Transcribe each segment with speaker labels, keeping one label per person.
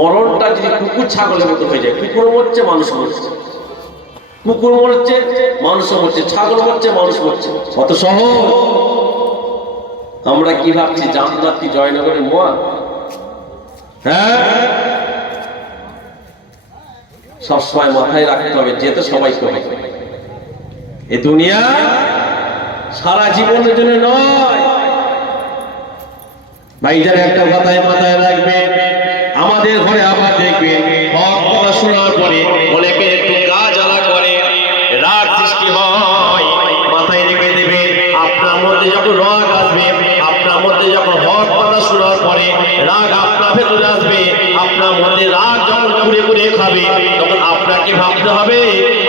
Speaker 1: মরণটা যদি কুকুর ছাগলের মতো হয়ে যায়, কুকুর মরছে, মানুষ মরছে। কুকুর মরছে, মানুষ মরছে, ছাগল মরছে, মানুষ মরছে। কত সহজ। আমরা কি ভাবছি জামদাতি জয়নগরের মোয়া হ্যাঁ? সবসময় মাথায় রাখতে হবে যেতে সবাই করে। এ দুনিয়া সারা জীবনের জন্য নয়। ভাইজান একটা কথায় মাথায় রাখবে আমাদের ঘরে আবার দেখবে। কথা শোনার পরে অনেকে একটু গা জ্বালা করে, রাগ সৃষ্টি হয়, মাথায় রেখে দেবে। আপনার মধ্যে যখন রাগ আসবে, আপনার মধ্যে যখন হক কথা শোনার পরে রাগ আপনার ভেতরে আসবে, আপনার মধ্যে রাগ যখন ঘুরে ঘুরে খাবে, তখন আপনাকে ভাবতে হবে,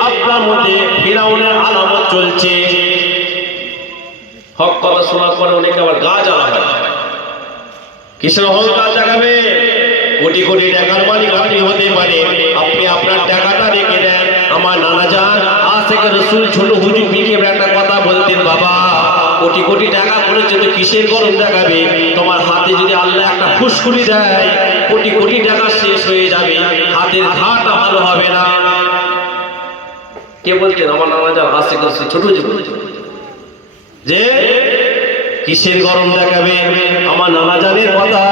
Speaker 1: আপনার মধ্যে ফিরাউনের আলামত চলছে। হক কথা শোনার পরে অনেকে আবার গা জ্বালা হয়। কিসের অহংকার দেখাবে কোটি কোটি টাকার মালিক আপনি হতে পারে। আপনি আপনার টাকাটা রেখে দেন। আমার নানা যান আজ থেকে রসুল ছোট হুজুর পিকে একটা কথা বলতেন, বাবা, কোটি কোটি টাকা করেছে তো কিসের গরম দেখাবে? তোমার হাতে যদি আল্লাহ একটা ফুসকুলি দেয়, কোটি কোটি টাকা শেষ হয়ে যাবে। হাতের ঘাটা ভালো হবে না। কে বলছেন? আমার নানা যান আজ থেকে ছোট হুজুর যে কিসের গরম দেখাবে? আমার নানা জানের কথা।